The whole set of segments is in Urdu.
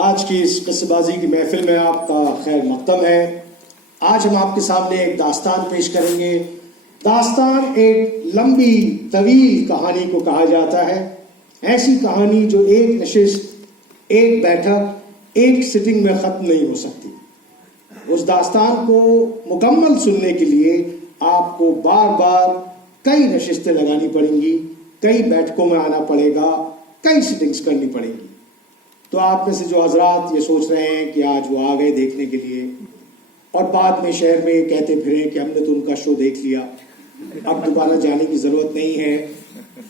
آج کی اس قصہ بازی کی محفل میں آپ کا خیر مقدم ہے۔ آج ہم آپ کے سامنے ایک داستان پیش کریں گے۔ داستان ایک لمبی طویل کہانی کو کہا جاتا ہے، ایسی کہانی جو ایک نشست، ایک بیٹھک، ایک سٹنگ میں ختم نہیں ہو سکتی۔ اس داستان کو مکمل سننے کے لیے آپ کو بار بار کئی نشستیں لگانی پڑیں گی، کئی بیٹھکوں میں آنا پڑے گا، کئی سٹنگز کرنی پڑیں گی۔ تو آپ میں سے جو حضرات یہ سوچ رہے ہیں کہ آج وہ آ گئے دیکھنے کے لیے اور بعد میں شہر میں کہتے پھریں کہ ہم نے تو ان کا شو دیکھ لیا، اب دوبارہ جانے کی ضرورت نہیں ہے،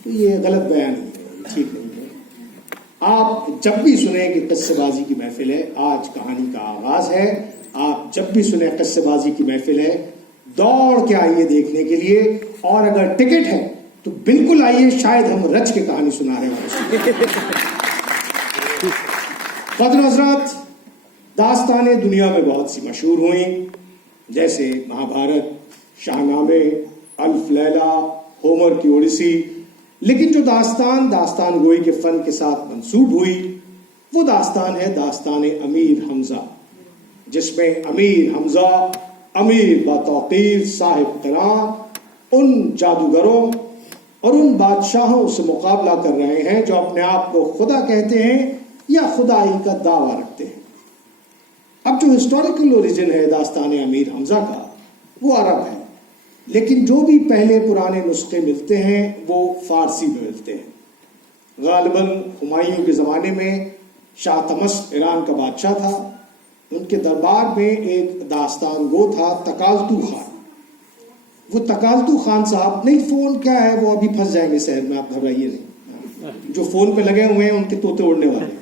تو یہ غلط بیان ہے، ٹھیک نہیں ہے۔ آپ جب بھی سنیں کہ قصے بازی کی محفل ہے، آج کہانی کا آغاز ہے، آپ جب بھی سنیں قصے بازی کی محفل ہے، دوڑ کے آئیے دیکھنے کے لیے، اور اگر ٹکٹ ہے تو بالکل آئیے، شاید ہم رچ کے کہانی سنا رہے ہیں۔ قدر حضرات، داستانیں دنیا میں بہت سی مشہور ہوئیں، جیسے مہابھارت، شاہنامے، الف لیلہ، ہومر کی اوڈیسی، لیکن جو داستان گوئی کے فن کے ساتھ منسوب ہوئی وہ داستان ہے داستان امیر حمزہ، جس میں امیر حمزہ امیر باتوقیر صاحب قراء ان جادوگروں اور ان بادشاہوں سے مقابلہ کر رہے ہیں جو اپنے آپ کو خدا کہتے ہیں یا خدائی کا دعویٰ رکھتے ہیں۔ اب جو ہسٹوریکل اوریجن ہے داستان امیر حمزہ کا وہ عرب ہے، لیکن جو بھی پہلے پرانے نسخے ملتے ہیں وہ فارسی میں ملتے ہیں۔ غالباً ہمایوں کے زمانے میں شاہ تمسک ایران کا بادشاہ تھا، ان کے دربار میں ایک داستان گو تھا تکالتو خان۔ وہ تکالتو خان صاحب، نہیں فون کیا ہے، وہ ابھی پھنس جائیں گے شہر میں، آپ گھبرائیے نہیں، جو فون پہ لگے ہوئے ہیں ان کے طوطے اڑنے والے۔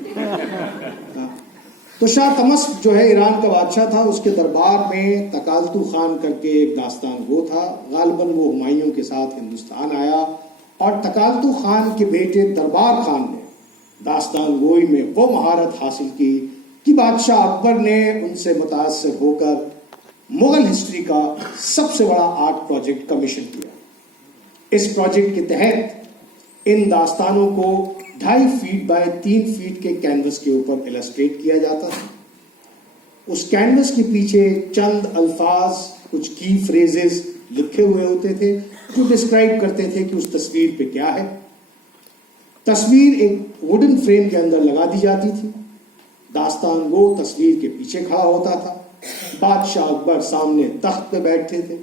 تو شاہ تمسک جو ہے ایران کا بادشاہ تھا، اس کے دربار میں تکالتو خان کر کے ایک داستان گو تھا، غالباً وہ ہمایوں کے ساتھ ہندوستان آیا، اور تکالتو خان کے بیٹے دربار خان نے داستان گوئی میں وہ مہارت حاصل کی کہ بادشاہ اکبر نے ان سے متاثر ہو کر مغل ہسٹری کا سب سے بڑا آرٹ پروجیکٹ کمیشن کیا۔ اس پروجیکٹ کے تحت ان داستانوں کو 2.5 فیٹ بائی 3 فیٹ کے کینوس کے اوپر السٹریٹ کیا جاتا تھا۔ اس کینوس کے پیچھے چند الفاظ، کچھ کی فریزز لکھے ہوئے ہوتے تھے جو ڈسکرائب کرتے تھے کہ اس تصویر پہ کیا ہے۔ تصویر ایک ووڈن فریم کے اندر لگا دی جاتی تھی، داستان گو تصویر کے پیچھے کھڑا ہوتا تھا، بادشاہ اکبر سامنے تخت پہ بیٹھتے تھے،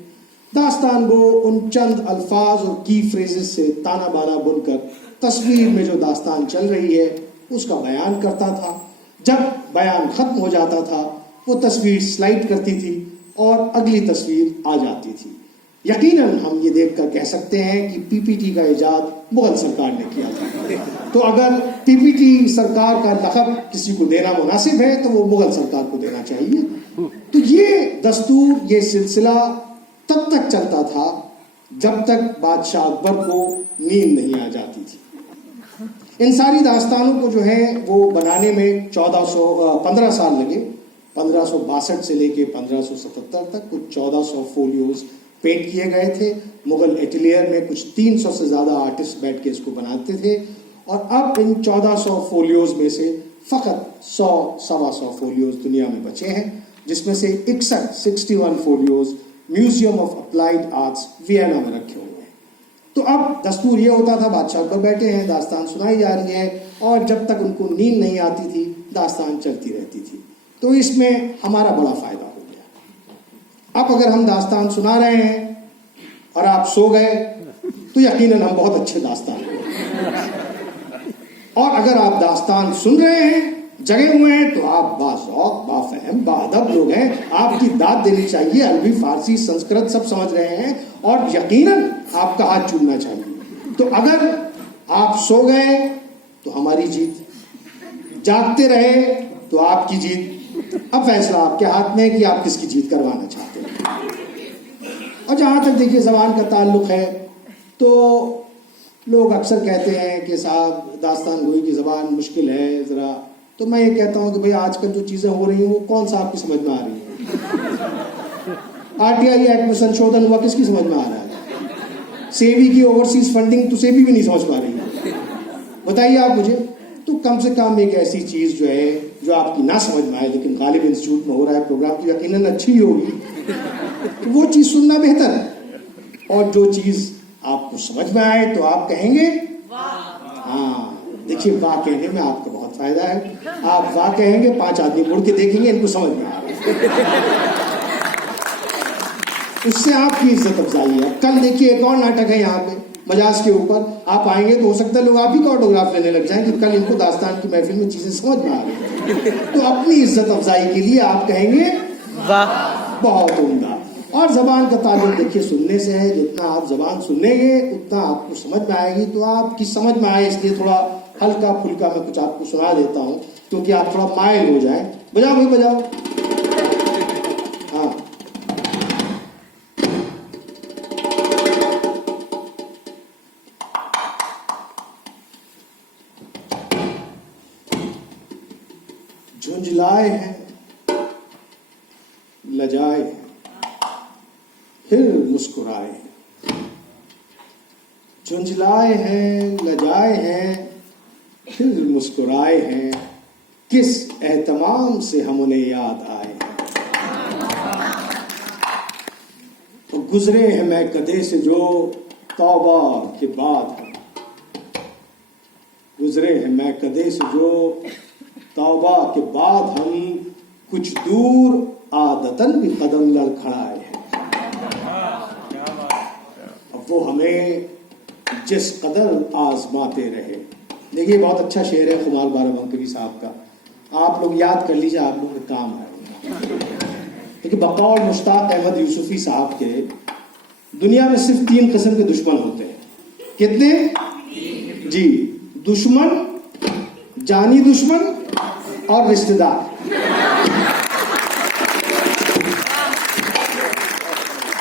داستان گو ان چند الفاظ اور کی فریزز سے تانا بانا بن کر تصویر میں جو داستان چل رہی ہے اس کا بیان کرتا تھا۔ جب بیان ختم ہو جاتا تھا وہ تصویر سلائڈ کرتی تھی اور اگلی تصویر آ جاتی تھی۔ یقیناً ہم یہ دیکھ کر کہہ سکتے ہیں کہ پی پی ٹی کا ایجاد مغل سرکار نے کیا تھا، تو اگر پی پی ٹی سرکار کا لقب کسی کو دینا مناسب ہے تو وہ مغل سرکار کو دینا چاہیے۔ تو یہ دستور، یہ سلسلہ تب تک چلتا تھا جب تک بادشاہ اکبر کو نیند نہیں آ جاتی تھی۔ ان ساری داستانوں کو جو ہے وہ بنانے میں 15 سال لگے، 1562 سے لے کے 1577 تک کچھ 1400 فولیوز پینٹ کیے گئے تھے۔ مغل ایٹیلیئر میں کچھ 300 سے زیادہ آرٹسٹ بیٹھ کے اس کو بناتے تھے، اور اب ان 1400 فولیوز میں سے فقط 100-125 فولیوز دنیا میں بچے ہیں، جس میں سے 61 folios museum of applied arts Vienna میں رکھے ہوئے ہیں۔ تو اب دستور یہ ہوتا تھا، بادشاہ اکبر بیٹھے ہیں، داستان سنائی جا رہی ہے، اور جب تک ان کو نیند نہیں آتی تھی داستان چلتی رہتی تھی۔ تو اس میں ہمارا بڑا فائدہ ہو گیا۔ اب اگر ہم داستان سنا رہے ہیں اور آپ سو گئے تو یقیناً ہم بہت اچھے داستان ہیں، اور اگر آپ داستان سن رہے ہیں، جگے ہوئے ہیں، تو آپ باذوق، بافہم، باادب لوگ ہیں، آپ کی داد دینی چاہیے، عربی، فارسی، سنسکرت سب سمجھ رہے ہیں، اور یقیناً آپ کا ہاتھ چومنا چاہیے۔ تو اگر آپ سو گئے تو ہماری جیت، جاگتے رہے تو آپ کی جیت۔ اب فیصلہ آپ کے ہاتھ میں ہے کہ آپ کس کی جیت کروانا چاہتے ہیں۔ اور جہاں تک دیکھیے زبان کا تعلق ہے تو لوگ اکثر کہتے ہیں کہ صاحب داستان گوئی کی زبان مشکل ہے ذرا، تو میں یہ کہتا ہوں کہ بھئی آج کل جو چیزیں ہو رہی ہیں وہ کون سا آپ کی سمجھ میں آ رہی ہے؟ RTI ایکٹ میں سنشودھن ہوا، کس کی سمجھ میں آ رہا ہے؟ سیبی کی اوورسیز فنڈنگ تو سیبی بھی نہیں سمجھ پا رہی ہے۔ بتائیے آپ مجھے تو کم سے کم ایک ایسی چیز جو ہے جو آپ کی نہ سمجھ میں آئے لیکن غالب انسٹیٹیوٹ میں ہو رہا ہے پروگرام کی یقیناً اچھی ہی ہوگی، تو وہ چیز سننا بہتر ہے. اور جو چیز آپ کو سمجھ میں آئے تو آپ کہیں گے ہاں. دیکھیے واہ کہنے میں آپ کو بہت فائدہ ہے. آپ واہ کہیں گے 5 آدمی مڑ کے دیکھیں گے ان کو سمجھ میں آ رہا ہے، اس سے آپ کی عزت افزائی ہے. کل دیکھیے ایک اور ناٹک ہے یہاں پہ مجاز کے اوپر، آپ آئیں گے تو ہو سکتا ہے لوگ آپ ہی کا آٹوگراف لینے لگ جائیں کہ کل ان کو داستان کی محفل میں چیزیں سمجھ میں آ رہی ہیں. تو اپنی عزت افزائی کے لیے آپ کہیں گے واہ، بہت عمدہ. اور زبان کا تعلق دیکھیے سننے سے ہے. جتنا آپ زبان سنیں گے اتنا آپ کو سمجھ میں آئے گی. تو آپ کی سمجھ میں آئے اس لیے تھوڑا ہلکا پھلکا میں کچھ آپ کو سنا دیتا ہوں کیونکہ آپ تھوڑا مائل ہو جائیں. بجاؤ بھائی بجاؤ. ہاں جھنجھلائے ہیں لجائے ہیں پھر مسکرائے ہیں. جھنجھلائے ہیں لجائے ہیں پھر مسکرائے ہیں، کس اہتمام سے ہم انہیں یاد آئے ہیں. تو گزرے ہیں میں کدے سے جو توبہ کے بعد ہم، گزرے ہیں میں کدے سے جو توبہ کے بعد ہم، کچھ دور عادتاً بھی قدم لڑکھڑائے ہیں. اب وہ ہمیں جس قدر آزماتے رہے. دیکھیے بہت اچھا شعر ہے خمار بارہبنکری صاحب کا، آپ لوگ یاد کر لیجیے، آپ لوگ کے کام ہے. لیکن بقول مشتاق احمد یوسفی صاحب کے دنیا میں صرف 3 قسم کے دشمن ہوتے ہیں. کتنے؟ جی، دشمن، جانی دشمن اور رشتہ دار.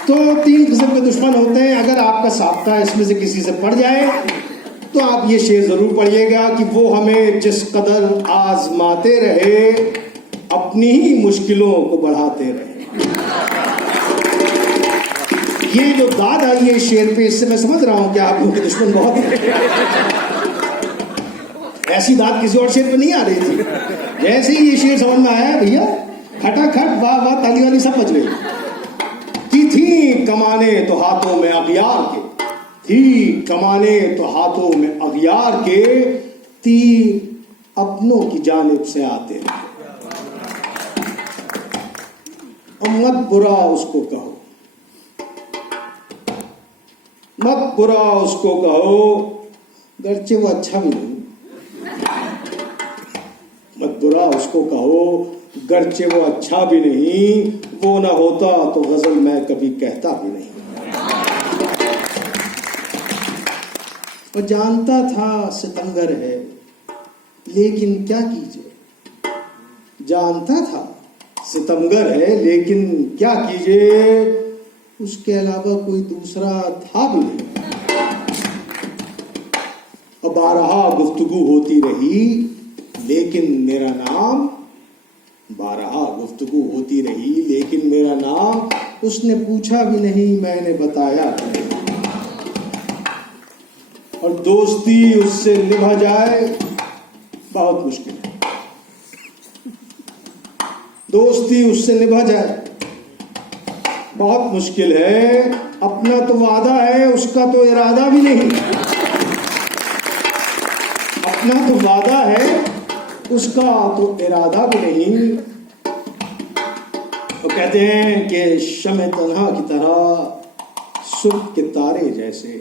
تو 3 قسم کے دشمن ہوتے ہیں. اگر آپ کا سابقہ اس میں سے کسی سے پڑ جائے تو آپ یہ شعر ضرور پڑھیے گا کہ وہ ہمیں جس قدر آزماتے رہے اپنی ہی مشکلوں کو بڑھاتے رہے. یہ جو داد آئی ہے شعر پہ، اس سے میں سمجھ رہا ہوں کہ آپ لوگوں کے دشمن بہت ہیں. ایسی داد کسی اور شعر پہ نہیں آ رہی تھی. جیسے ہی یہ شعر سمجھ میں آیا بھیا کھٹا کھٹ واہ واہ تالی والی سب بج گئی. کی تھی کمانے تو ہاتھوں میں اغیار کے، تھی کمانے تو ہاتھوں میں اغیار کے، تیر اپنوں کی جانب سے آتے رہے. مت برا اس کو کہو، مت برا اس کو کہو گرچہ وہ اچھا بھی نہیں. مت برا اس کو کہو گرچہ وہ اچھا بھی نہیں، وہ نہ ہوتا تو غزل میں کبھی کہتا بھی نہیں. وہ جانتا تھا ستمگر ہے لیکن کیا کیجیے، جانتا تھا ستمگر ہے لیکن کیا کیجیے، اس کے علاوہ کوئی دوسرا تھا بھی نہیں. اور بارہا گفتگو ہوتی رہی لیکن میرا نام، بارہا گفتگو ہوتی رہی لیکن میرا نام اس نے پوچھا بھی نہیں، میں نے بتایا بھی نہیں. اور دوستی اس سے نبھا جائے بہت مشکل ہے. دوستی اس سے نبھا جائے بہت مشکل ہے. اپنا تو وعدہ ہے اس کا تو ارادہ بھی نہیں. اپنا تو وعدہ ہے اس کا تو ارادہ بھی نہیں. وہ کہتے ہیں کہ شمع تنہا کی طرح صبح کے تارے جیسے،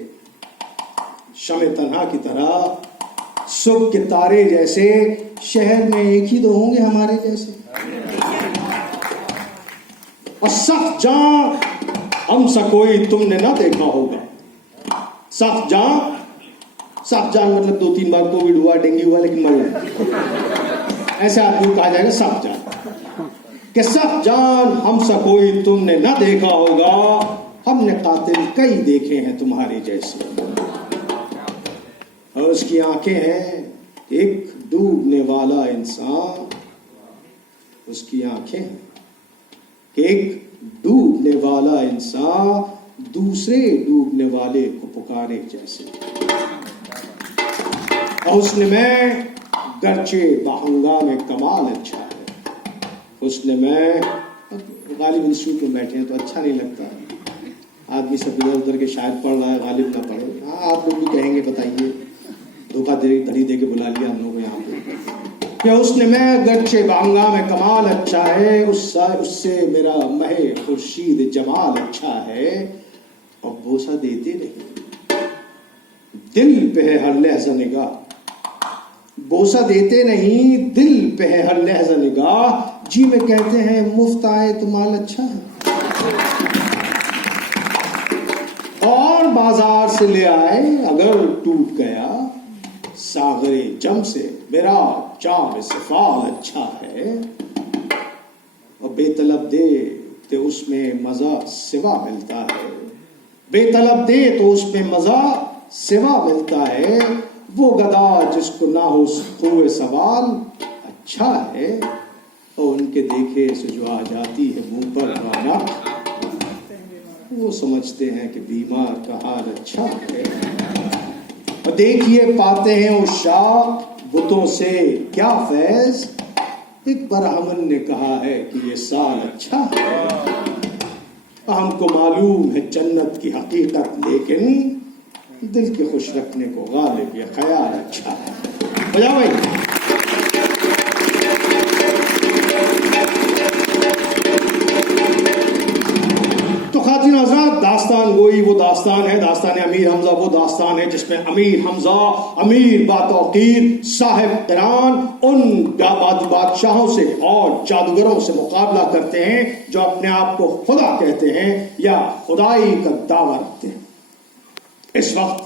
شمع تنہا کی طرح صبح کے تارے جیسے، شہر میں ایک ہی تو ہوں گے ہمارے جیسے. اور سخت جان ہم سا کوئی تم نے نہ دیکھا ہوگا. سخت جان، سخت جان مطلب 2-3 بار کووڈ ہوا، ڈینگی ہوا لیکن مر گئے، ایسے آدمی کو کہا جائے گا سخت جان. کہ سخت جان ہم سا کوئی تم نے نہ دیکھا ہوگا، ہم نے قاتل کئی دیکھے ہیں تمہارے جیسے. اور اس کی آنکھیں ہیں ایک ڈوبنے والا انسان، اس کی آنکھیں ہیں ایک ڈوبنے والا انسان دوسرے ڈوبنے والے کو پکارے جیسے. اور حسن میں گرچہ بہنگام کمال اچھا ہے. حسن میں غالب انسٹیٹیوٹ میں بیٹھے ہیں تو اچھا نہیں لگتا. آدمی سب ادھر ادھر کے شاعر پڑھ رہا ہے، غالب نہ پڑھے. ہاں آپ لوگ بھی کہیں گے بتائیے، دھوکہ دھڑی دے کے بلا لیا ہم لوگ یہاں پہ. کہ حسن میں گرچہ بہنگام کمال اچھا ہے، اس سے میرا مہ خورشید جمال اچھا ہے. اور بوسہ دیتے نہیں، دل پہ ہے ہر لحظہ نگاہ. بوسہ دیتے نہیں، دل پہ ہے ہر لحظہ نگاہ. جی میں کہتے ہیں مفت آئے تو مال اچھا ہے، اور بازار سے لے آئے اگر ٹوٹ گیا. ساغر جم سے میرا جام سفال اچھا ہے. اور بے طلب دے تو اس میں مزہ سوا ملتا ہے. بے طلب دے تو اس میں مزہ سوا ملتا ہے. وہ گدا جس کو نہ ہو خوئے سوال اچھا ہے. اور ان کے دیکھے سے جو آ جاتی ہے منہ پر رونق، وہ سمجھتے ہیں کہ بیمار کا حال اچھا ہے. اور دیکھیے پاتے ہیں عشاق بتوں سے کیا فیض. ایک برہمن نے کہا ہے کہ یہ سال اچھا ہے. ہم کو معلوم ہے جنت کی حقیقت، لیکن دل کے خوش رکھنے کو غالب یہ خیال اچھا ہے. بجا بھائی. تو خواتین حضرات، داستان گوئی وہ داستان ہے، داستان امیر حمزہ وہ داستان ہے جس میں امیر حمزہ امیر باتوقیر صاحب قران ان بادشاہوں سے اور جادوگروں سے مقابلہ کرتے ہیں جو اپنے آپ کو خدا کہتے ہیں یا خدائی کا دعویٰ رکھتے ہیں. اس وقت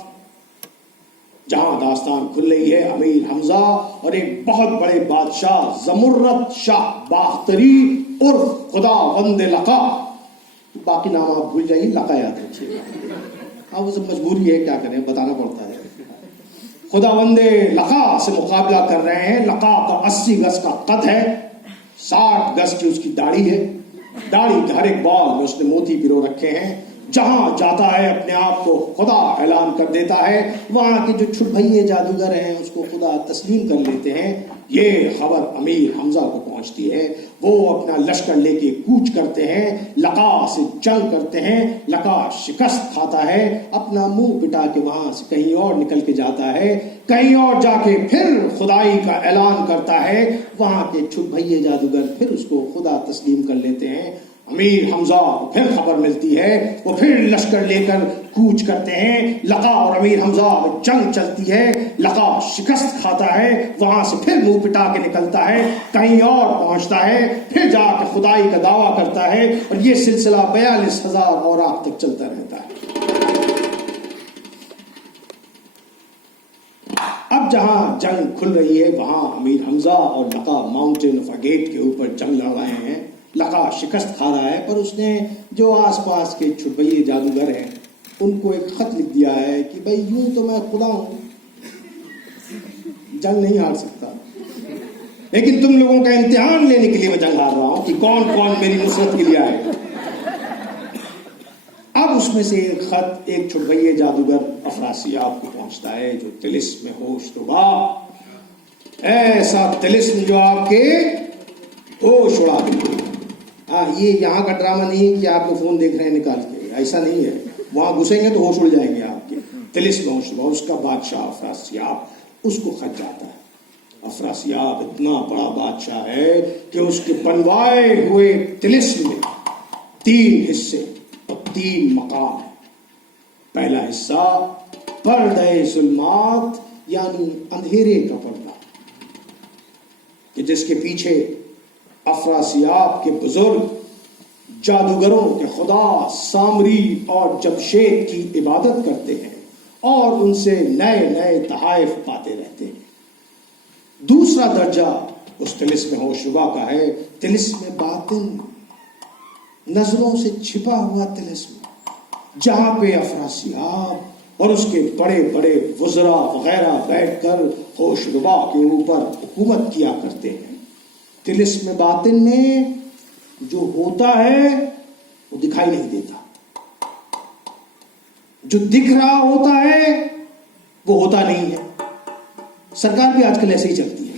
جہاں داستان کھل رہی ہے امیر حمزہ اور ایک بہت بڑے بادشاہ زمرد شاہ باختری عرف خدا وند لقا، باقی نام آپ بھول جائیے، لقا یاد رکھیے. اب وہ سب مجبوری ہے، کیا کریں، بتانا پڑتا ہے. خدا وند لقا سے مقابلہ کر رہے ہیں. لقا کا 80 گز کا قد ہے، 60 گز کی اس کی داڑھی ہے. داڑھی کے ہر ایک بال میں اس نے موتی پرو رکھے ہیں. جہاں جاتا ہے اپنے آپ کو خدا اعلان کر دیتا ہے. وہاں کے جو چھٹ بھئیے جادوگر ہیں اس کو خدا تسلیم کر لیتے ہیں. یہ خبر امیر حمزہ کو پہنچتی ہے. وہ اپنا لشکر لے کے کوچ کرتے ہیں، لقا سے جنگ کرتے ہیں. لقا شکست کھاتا ہے، اپنا منہ پٹا کے وہاں سے کہیں اور نکل کے جاتا ہے. کہیں اور جا کے پھر خدائی کا اعلان کرتا ہے. وہاں کے چھٹ بھئیے جادوگر پھر اس کو خدا تسلیم کر لیتے ہیں. امیر حمزہ کو پھر خبر ملتی ہے، وہ پھر لشکر لے کر کوچ کرتے ہیں. لقا اور امیر حمزہ جنگ چلتی ہے. لقا شکست کھاتا ہے، وہاں سے پھر منہ پٹا کے نکلتا ہے، کہیں اور پہنچتا ہے، پھر جا کے خدائی کا دعویٰ کرتا ہے. اور یہ سلسلہ 42,000 اوراق تک چلتا رہتا ہے. اب جہاں جنگ کھل رہی ہے وہاں امیر حمزہ اور لقا ماؤنٹین آف اگیٹ کے اوپر جنگ لڑ رہے ہیں. لقا شکست کھا رہا ہے، پر اس نے جو آس پاس کے چھپئیے جادوگر ہیں ان کو ایک خط لکھ دیا ہے کہ بھائی یوں تو میں خدا ہوں، جنگ نہیں ہار سکتا، لیکن تم لوگوں کا امتحان لینے کے لیے میں جنگ ہار رہا ہوں کہ کون کون میری نصرت کے لیے آئے. اب اس میں سے ایک خط ایک چھپئیے جادوگر افراسیاب کو پہنچتا ہے جو طلسم میں ہوش تو با، ایسا طلسم جو آپ کے ہوش اڑا دے. ہاں یہ یہاں کا ڈرامہ نہیں ہے کہ آپ کو فون دیکھ رہے ہیں نکال کے، ایسا نہیں ہے. وہاں گھسیں گے تو ہوش اڑ جائیں گے آپ کے. طلسم میں ہوش. اس کا بادشاہ افراسیاب اس کو خط جاتا ہے. افراسیاب اتنا بڑا بادشاہ ہے کہ اس کے بنوائے ہوئے طلسم میں 3 حصے اور 3 مقام ہیں. پہلا حصہ پردہ ظلمات یعنی اندھیرے کا پردہ، کہ جس کے پیچھے افراسیاب کے بزرگ جادوگروں کے خدا سامری اور جمشید کی عبادت کرتے ہیں اور ان سے نئے نئے تحائف پاتے رہتے ہیں. دوسرا درجہ اس طلسم ہوشربا کا ہے طلسم باطن، نظروں سے چھپا ہوا طلسم، جہاں پہ افراسیاب اور اس کے بڑے بڑے وزراء وغیرہ بیٹھ کر ہوشربا کے اوپر حکومت کیا کرتے ہیں. طلسم باطن میں جو ہوتا ہے وہ دکھائی نہیں دیتا، جو دکھ رہا ہوتا ہے وہ ہوتا نہیں ہے. سرکار بھی آج کل ایسے ہی چلتی ہے.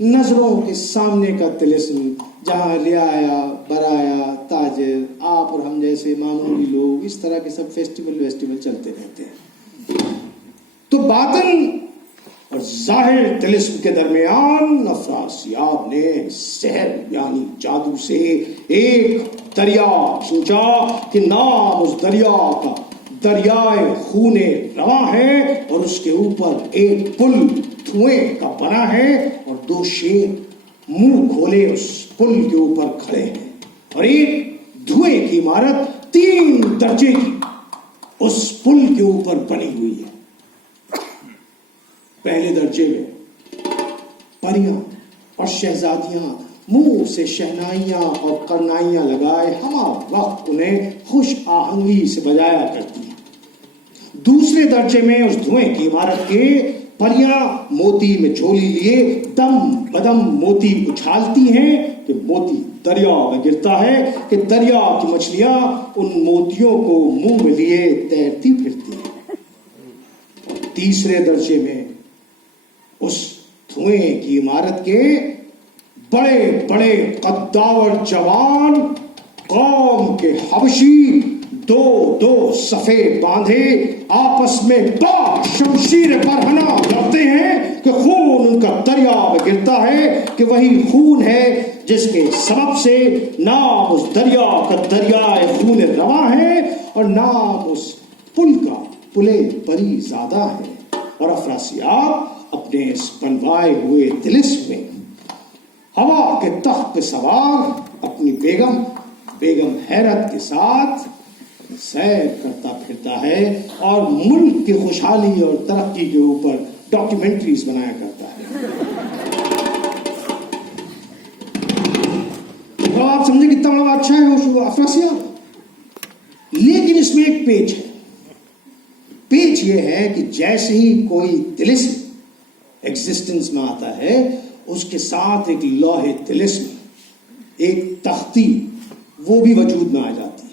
نظروں کے سامنے کا طلسم, جہاں رعایا برایا تاجر آپ اور ہم جیسے معمولی لوگ اس طرح کے سب فیسٹیول چلتے رہتے ہیں. تو باطن اور ظاہر طلسم کے درمیان افراسیاب نے سحر یعنی جادو سے ایک دریا سوچا کہ نام اس دریا کا دریائے خون رواں ہے, اور اس کے اوپر ایک پل دھوئیں کا بنا ہے, اور 2 شیر منہ کھولے اس پل کے اوپر کھڑے ہیں, اور ایک دھوئیں کی عمارت 3 درجے کی اس پل کے اوپر بنی ہوئی ہے. پہلے درجے میں پریاں اور شہزادیاں منہ سے شہنائیاں اور کرنائیاں لگائے ہما وقت انہیں خوش آہنگی سے بجایا کرتی ہیں. دوسرے درجے میں اس دھوئیں کی عمارت کے پریاں موتی میں جھولی لیے دم بدم موتی اچھالتی ہیں کہ موتی دریا میں گرتا ہے, کہ دریا کی مچھلیاں ان موتیوں کو منہ میں لیے تیرتی پھرتی ہیں. تیسرے درجے میں اس دھوئیں کی عمارت کے بڑے بڑے قداور جوان قوم کے حبشی 2 صفے باندھے آپس میں پاک شمشیر برہنہ لڑتے ہیں کہ خون ان کا دریا میں گرتا ہے, کہ وہی خون ہے جس کے سبب سے نام اس دریا کا دریائے خون رواں ہے, اور نام اس پل کا پلے پری زادہ ہے. اور افراسیاب اپنے اس بنوائے ہوئے طلسم میں ہوا کے تخت پہ سوار اپنی بیگم حیرت کے ساتھ سیر کرتا پھرتا ہے, اور ملک کی خوشحالی اور ترقی کے اوپر ڈاکیومنٹریز بنایا کرتا ہے. تو آپ سمجھیں کتنا بڑا اچھا ہے افراسیاب. لیکن اس میں ایک پیچ ہے. پیچ یہ ہے کہ جیسے ہی کوئی طلسم ایگزسٹنس میں آتا ہے, اس کے ساتھ ایک لوح طلسم, ایک تختی, وہ بھی وجود میں آ جاتی ہے.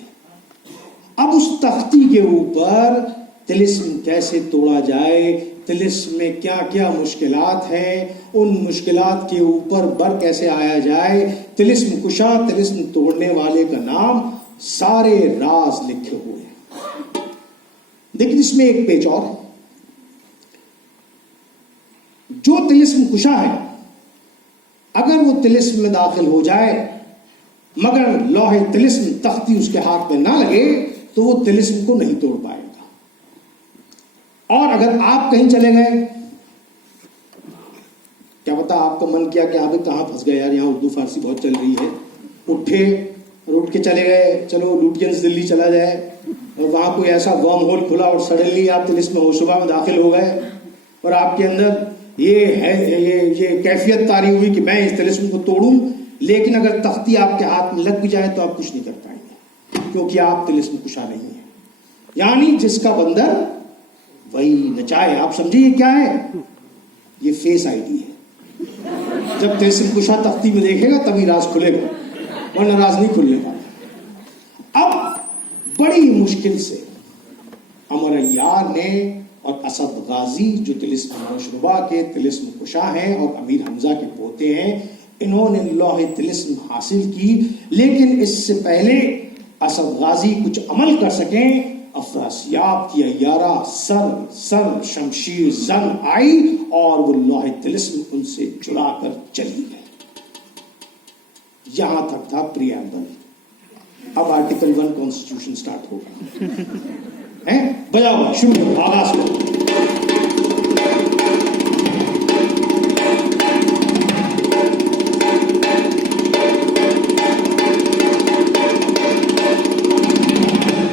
اب اس تختی کے اوپر طلسم کیسے توڑا جائے, طلسم میں کیا کیا مشکلات ہیں, ان مشکلات کے اوپر بر کیسے آیا جائے, طلسم کشا طلسم توڑنے والے کا نام, سارے راز لکھے ہوئے ہیں. لیکن اس میں ایک پیچ اور ہے. جو طلسم کشا ہے اگر وہ طلسم میں داخل ہو جائے مگر لوح طلسم تختی اس کے ہاتھ میں نہ لگے تو وہ طلسم کو نہیں توڑ پائے گا. اور اگر آپ کہیں چلے گئے, کیا پتا آپ کا من کیا کہ آپ کہاں پھنس گئے, یار یہاں اردو فارسی بہت چل رہی ہے, اٹھے اور اٹھ کے چلے گئے, چلو لوٹینس دلی چلا جائے, اور وہاں کوئی ایسا ورم ہول کھلا اور سڈنلی آپ طلسم ہوشبہ میں داخل ہو گئے, اور آپ کے اندر یہ کیفیت طاری ہوئی کہ میں اس طلسم کو توڑوں, لیکن اگر تختی آپ کے ہاتھ میں لگ بھی جائے تو آپ کچھ نہیں کر پائیں گے, کیونکہ آپ طلسم کشا نہیں ہیں. یعنی جس کا بندر وہی نچائے. آپ سمجھے یہ کیا ہے؟ یہ فیس آئی ڈی ہے. جب طلسم کشا تختی میں دیکھے گا تبھی راز کھلے گا, ورنہ راز نہیں کھلنے والا. اب بڑی مشکل سے امر یار نے اور اسد غازی جو طلسم مشربہ کے طلسم کشا ہیں اور امیر حمزہ کے پوتے ہیں, انہوں نے لوح طلسم حاصل کی. لیکن اس سے پہلے اسد غازی کچھ عمل کر سکیں, افراسیاب کی عیارہ سر شمشیر زن آئی اور وہ لوح طلسم ان سے چرا کر چلی گئی. یہاں تک تھا پری ایمبل. اب آرٹیکل 1 کانسٹیٹیوشن سٹارٹ ہوگا. بجاؤ شروع آغاز کرو.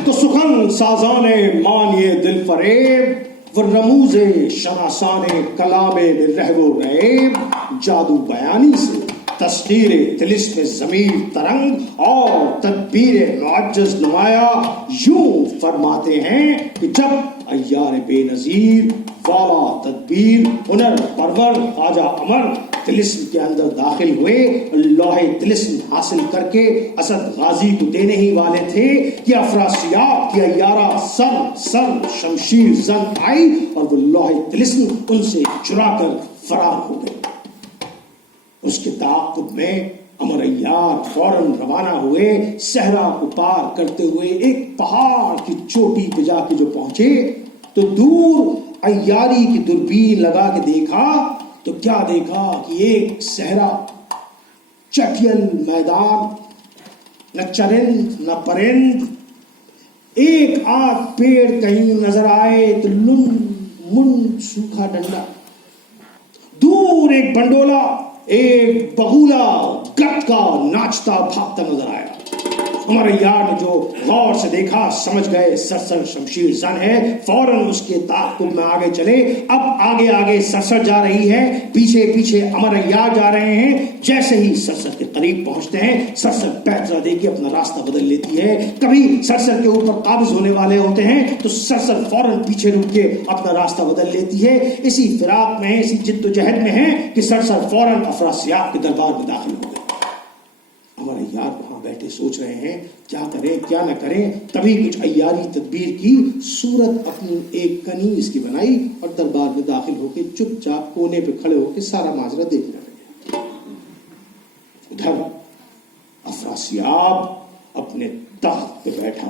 تو سخن سازان مانی دل فریب و رموز شناسان کلام رہب و ریب, جادو بیانی سے تصدیر طلسم ضمیر ترنگ اور تدبیر معجز نمایا یوں فرماتے ہیں کہ جب عیار بے نظیر والا تدبیر ہنر پرور خواجہ عمر طلسم کے اندر داخل ہوئے, لوح طلسم حاصل کر کے اسد غازی کو دینے ہی والے تھے کہ افراسیاب کی عیارہ سر شمشیر زن آئی اور وہ لوح طلسم ان سے چرا کر فرار ہو گئے۔ اس کے تعاقب میں امر عیار فوراً روانہ ہوئے، صحرا کو پار کرتے ہوئے ایک پہاڑ کی چوٹی پہ جا کے جو پہنچے تو دور عیاری کی دوربین لگا کے دیکھا تو کیا دیکھا کہ ایک صحرا، چٹیل میدان، نہ چرند نہ پرند، ایک آدھ پیڑ کہیں نظر آئے تو من سوکھا ڈنڈا، دور ایک بنڈولا، ایک بغولا گٹکا ناچتا بھاگتا نظر آیا۔ عمر عیار نے جو غور سے دیکھا سمجھ گئے سرسر شمشیر زن ہے، فوراً اس کے تعاقب میں آگے چلے۔ اب آگے آگے سرسر جا رہی ہے، پیچھے پیچھے عمر عیار جا رہے ہیں۔ جیسے ہی سرسر کے قریب پہنچتے ہیں، سرسر پیچرا دے کے اپنا راستہ بدل لیتی ہے۔ کبھی سرسر کے اوپر قابض ہونے والے ہوتے ہیں تو سرسر فوراً پیچھے رک کے اپنا راستہ بدل لیتی ہے۔ اسی فراق میں، اسی جد و جہد میں ہے کہ سرسر فوراً افراسیاب کے دربار میں داخل ہو گئے۔ عمر عیار وہاں بیٹھے سوچ رہے ہیں کیا کریں کیا نہ کریں۔ تبھی کچھ عیاری تدبیر کی صورت اپنی ایک کنیز کی بنائی اور دربار میں داخل ہو کے چپ چاپ کونے پہ کھڑے ہو کے سارا ماجرا دیکھنے لگے۔ ادھر افراسیاب اپنے تخت پہ بیٹھا